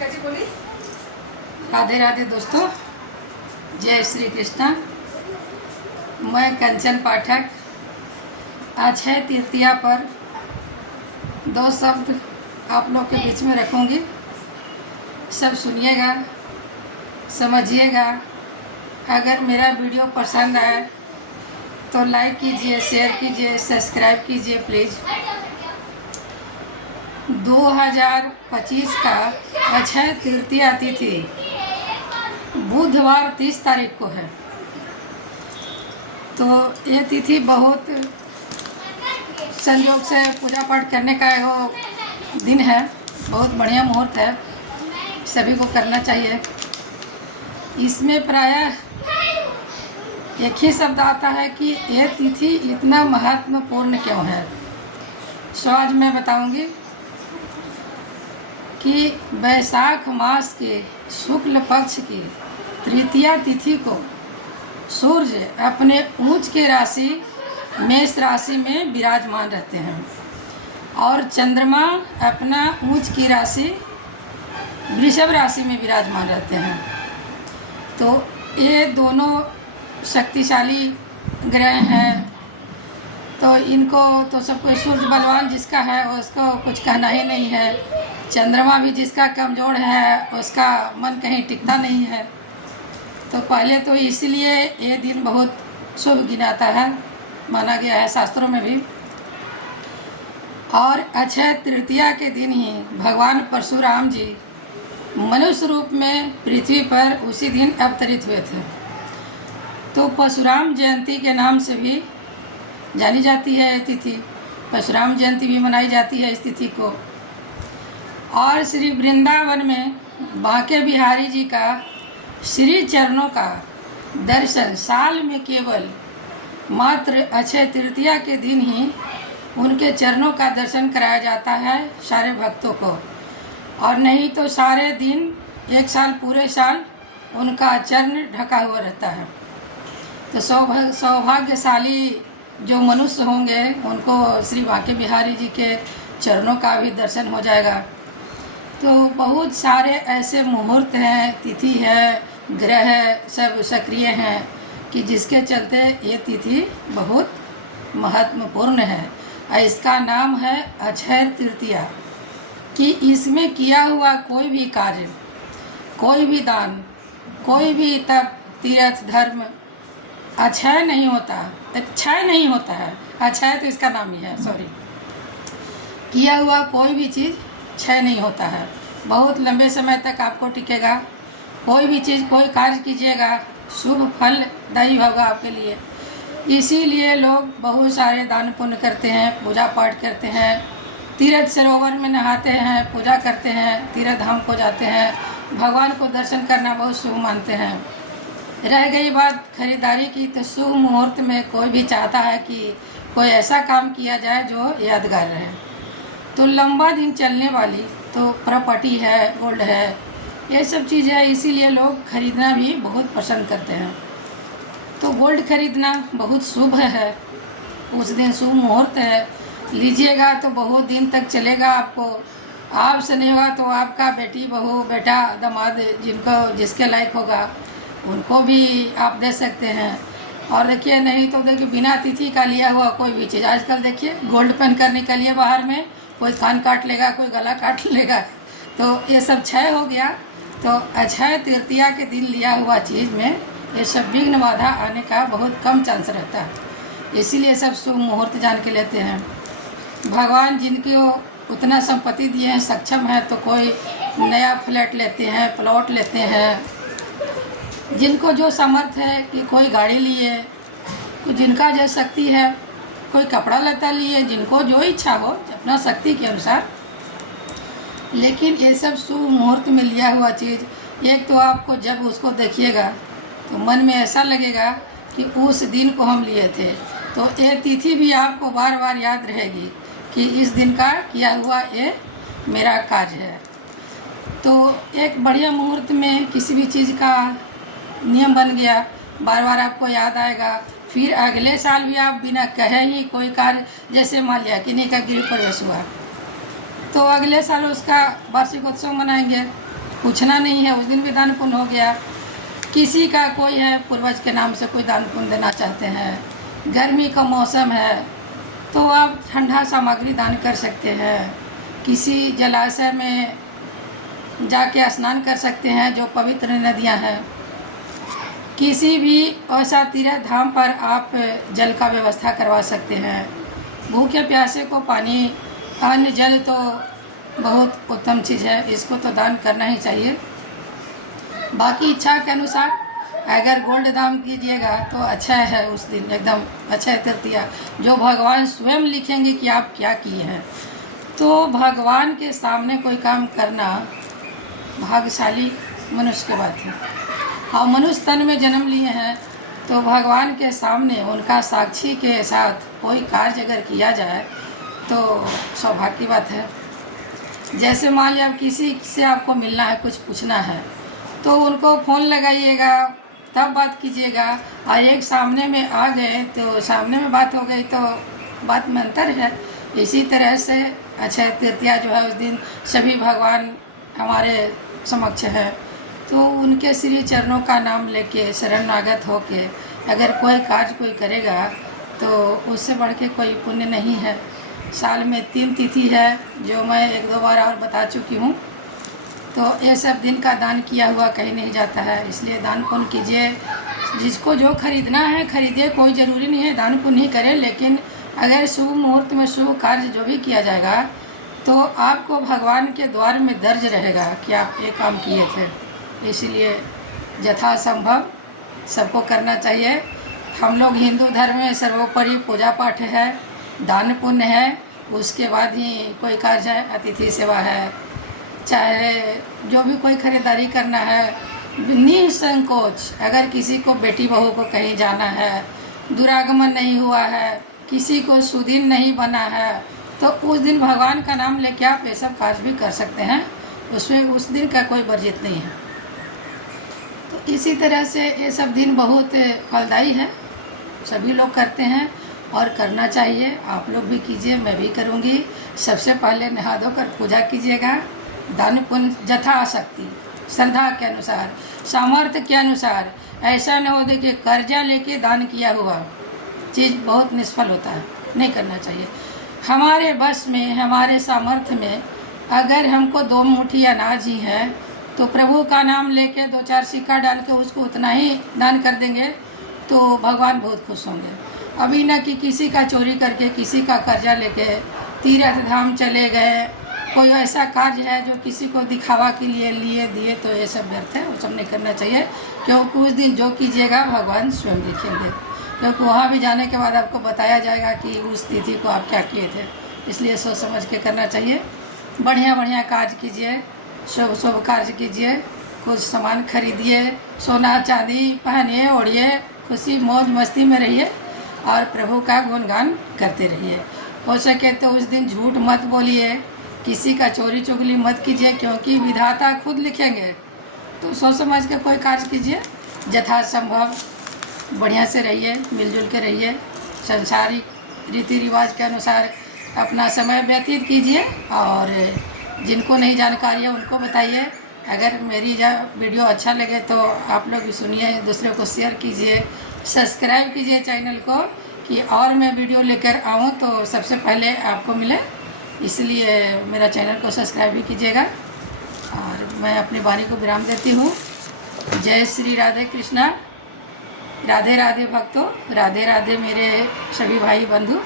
राधे राधे दोस्तों, जय श्री कृष्णा। मैं कंचन पाठक अक्षय तृतीया पर 2 शब्द आप लोग के बीच में रखूंगी। सब सुनिएगा, समझिएगा। अगर मेरा वीडियो पसंद आए तो लाइक कीजिए, शेयर कीजिए, सब्सक्राइब कीजिए प्लीज़। 2025 का अक्षय तृतीया तिथि बुधवार 30 तारीख को है। तो ये तिथि बहुत संयोग से पूजा पाठ करने का वो दिन है। बहुत बढ़िया मुहूर्त है, सभी को करना चाहिए। इसमें प्रायः एक ही शब्द आता है कि ये तिथि इतना महत्वपूर्ण क्यों है। सो आज मैं बताऊंगी कि वैशाख मास के शुक्ल पक्ष की तृतीया तिथि को सूर्य अपने ऊंच के राशि मेष राशि में विराजमान रहते हैं और चंद्रमा अपना ऊंच की राशि वृषभ राशि में विराजमान रहते हैं। तो ये दोनों शक्तिशाली ग्रह हैं। तो इनको तो सबको सूर्य बलवान जिसका है उसको कुछ कहना ही नहीं है। चंद्रमा भी जिसका कमज़ोर है उसका मन कहीं टिकता नहीं है। तो पहले तो इसलिए ये दिन बहुत शुभ गिनाता है, माना गया है शास्त्रों में भी। और अक्षय तृतीया के दिन ही भगवान परशुराम जी मनुष्य रूप में पृथ्वी पर उसी दिन अवतरित हुए थे। तो परशुराम जयंती के नाम से भी जानी जाती है ये तिथि। परशुराम जयंती भी मनाई जाती है इस तिथि को। और श्री वृंदावन में बांके बिहारी जी का श्री चरणों का दर्शन साल में केवल मात्र अक्षय तृतीया के दिन ही उनके चरणों का दर्शन कराया जाता है सारे भक्तों को। और नहीं तो सारे दिन, एक साल, पूरे साल उनका चरण ढका हुआ रहता है। तो सौभाग्यशाली जो मनुष्य होंगे उनको श्री बांके बिहारी जी के चरणों का भी दर्शन हो जाएगा। तो बहुत सारे ऐसे मुहूर्त हैं, तिथि है, ग्रह सब सक्रिय हैं कि जिसके चलते ये तिथि बहुत महत्वपूर्ण है। और इसका नाम है अक्षय तृतीया। कि इसमें किया हुआ कोई भी कार्य, कोई भी दान, कोई भी तप, तीर्थ, धर्म अक्षय नहीं होता, क्षय नहीं होता है। अक्षय तो इसका नाम ही है, सॉरी। किया हुआ कोई भी चीज़ क्षय नहीं होता है, बहुत लंबे समय तक आपको टिकेगा। कोई भी चीज़, कोई कार्य कीजिएगा, शुभ फलदायी होगा आपके लिए। इसीलिए लोग बहुत सारे दान पुण्य करते हैं, पूजा पाठ करते हैं, तीर्थ सरोवर में नहाते हैं, पूजा करते हैं, तीर्थ धाम को जाते हैं, भगवान को दर्शन करना बहुत शुभ मानते हैं। रह गई बात खरीदारी की, तो शुभ मुहूर्त में कोई भी चाहता है कि कोई ऐसा काम किया जाए जो यादगार रहे। तो लंबा दिन चलने वाली तो प्रॉपर्टी है, गोल्ड है, ये सब चीज़ है। इसीलिए लोग खरीदना भी बहुत पसंद करते हैं। तो गोल्ड खरीदना बहुत शुभ है। उस दिन शुभ मुहूर्त है, लीजिएगा तो बहुत दिन तक चलेगा आपको। आपसे नहीं होगा तो आपका बेटी, बहू, बेटा, दामाद जिनको जिसके लायक होगा उनको भी आप दे सकते हैं। और देखिए, नहीं तो देखिए बिना तिथि का लिया हुआ कोई भी चीज़, आजकल देखिए गोल्ड पहन कर निकलिए बाहर में, कोई कान काट लेगा, कोई गला काट लेगा। तो ये सब क्षय हो गया। तो अक्षय तृतीया के दिन लिया हुआ चीज़ में ये सब विघ्न बाधा आने का बहुत कम चांस रहता है। इसीलिए सब शुभ मुहूर्त जान के लेते हैं। भगवान जिनको उतना संपत्ति दिए हैं, सक्षम है, तो कोई नया फ्लैट लेते हैं, प्लॉट लेते हैं। जिनको जो सामर्थ्य है कि कोई गाड़ी लिए, कोई जिनका जो शक्ति है, कोई कपड़ा लता लिए, जिनको जो इच्छा हो अपना शक्ति के अनुसार। लेकिन ये सब शुभ मुहूर्त में लिया हुआ चीज़, एक तो आपको जब उसको देखिएगा तो मन में ऐसा लगेगा कि उस दिन को हम लिए थे। तो ये तिथि भी आपको बार बार याद रहेगी कि इस दिन का किया हुआ ये मेरा कार्य है। तो एक बढ़िया मुहूर्त में किसी भी चीज़ का नियम बन गया, बार बार आपको याद आएगा। फिर अगले साल भी आप बिना कहे ही कोई कार्य, जैसे मान लिया किन्हीं का गृह प्रवेश हुआ, तो अगले साल उसका वार्षिकोत्सव मनाएंगे। पूछना नहीं है, उस दिन भी दान पुण्य हो गया। किसी का कोई है पूर्वज के नाम से कोई दान पुण्य देना चाहते हैं, गर्मी का मौसम है तो आप ठंडा सामग्री दान कर सकते हैं। किसी जलाशय में जाके स्नान कर सकते हैं जो पवित्र नदियां हैं। किसी भी ऐसा तीर्थ धाम पर आप जल का व्यवस्था करवा सकते हैं। भूखे प्यासे को पानी, अन्न, जल तो बहुत उत्तम चीज़ है, इसको तो दान करना ही चाहिए। बाकी इच्छा के अनुसार अगर गोल्ड दान कीजिएगा तो अच्छा है, उस दिन एकदम अच्छा है तृतीया, जो भगवान स्वयं लिखेंगे कि आप क्या किए हैं। तो भगवान के सामने कोई काम करना भाग्यशाली मनुष्य की बात है। और मनुष्य तन में जन्म लिए हैं तो भगवान के सामने उनका साक्षी के साथ कोई कार्य अगर किया जाए तो सौभाग्य की बात है। जैसे मान लिया किसी से आपको मिलना है, कुछ पूछना है तो उनको फ़ोन लगाइएगा, तब बात कीजिएगा। और एक सामने में आ गए तो सामने में बात हो गई तो बात में अंतर है। इसी तरह से अक्षय तृतीया जो है उस दिन सभी भगवान हमारे समक्ष है, तो उनके श्री चरणों का नाम लेके शरणागत होके अगर कोई कार्य कोई करेगा तो उससे बढ़ के कोई पुण्य नहीं है। साल में 3 तिथि है जो मैं 1-2 बार और बता चुकी हूँ। तो ये सब दिन का दान किया हुआ कहीं नहीं जाता है, इसलिए दान पुण्य कीजिए। जिसको जो खरीदना है खरीदिए, कोई ज़रूरी नहीं है दान पुण्य ही करें। लेकिन अगर शुभ मुहूर्त में शुभ कार्य जो भी किया जाएगा तो आपको भगवान के द्वार में दर्ज रहेगा कि आप ये काम किए थे। इसलिए यथासंभव सबको करना चाहिए। हम लोग हिंदू धर्म में सर्वोपरि पूजा पाठ है, दान पुण्य है, उसके बाद ही कोई कार्य है, अतिथि सेवा है, चाहे जो भी कोई खरीदारी करना है, निसंकोच। अगर किसी को बेटी बहू को कहीं जाना है, दुरागमन नहीं हुआ है, किसी को सुदिन नहीं बना है, तो उस दिन भगवान का नाम लेके आप ये सब कार्य भी कर सकते हैं। उसमें उस दिन का कोई वर्जित नहीं है। तो इसी तरह से ये सब दिन बहुत फलदायी है, सभी लोग करते हैं और करना चाहिए। आप लोग भी कीजिए, मैं भी करूँगी। सबसे पहले नहा धोकर पूजा कीजिएगा। दान पुण्य यथाशक्ति, श्रद्धा के अनुसार, सामर्थ्य के अनुसार। ऐसा न हो देखिए कर्जा लेके दान किया हुआ चीज़ बहुत निष्फल होता है, नहीं करना चाहिए। हमारे बस में, हमारे सामर्थ्य में अगर हमको 2 मुट्ठी अनाज ही है तो प्रभु का नाम लेके 2-4 सिक्का डाल के उसको उतना ही दान कर देंगे तो भगवान बहुत खुश होंगे। अभी न कि किसी का चोरी करके, किसी का कर्जा लेके तीर्थ धाम चले गए, कोई ऐसा कार्य है जो किसी को दिखावा के लिए लिए दिए, तो ये सब व्यर्थ है, वो सब नहीं करना चाहिए। क्योंकि उस दिन जो कीजिएगा भगवान स्वयं लिखेंगे, क्योंकि वहाँ भी जाने के बाद आपको बताया जाएगा कि उस तिथि को आप क्या किए थे। इसलिए सोच समझ के करना चाहिए। बढ़िया बढ़िया कार्य कीजिए, शुभ शुभ कार्य कीजिए, कुछ सामान खरीदिए, सोना चांदी पहनिए, ओढ़िए, खुशी मौज मस्ती में रहिए और प्रभु का गुणगान करते रहिए। हो सके तो उस दिन झूठ मत बोलिए, किसी का चोरी चुगली मत कीजिए, क्योंकि विधाता खुद लिखेंगे। तो सोच समझ के कोई कार्य कीजिए, यथासंभव बढ़िया से रहिए, मिलजुल के रहिए, संसारिक रीति रिवाज के अनुसार अपना समय व्यतीत कीजिए। और जिनको नहीं जानकारी है उनको बताइए। अगर मेरी वीडियो अच्छा लगे तो आप लोग भी सुनिए, दूसरे को शेयर कीजिए, सब्सक्राइब कीजिए चैनल को, कि और मैं वीडियो लेकर आऊँ तो सबसे पहले आपको मिले। इसलिए मेरा चैनल को सब्सक्राइब भी कीजिएगा। और मैं अपनी वाणी को विराम देती हूँ। जय श्री राधे कृष्णा, राधे राधे भक्तों, राधे राधे मेरे सभी भाई बंधु।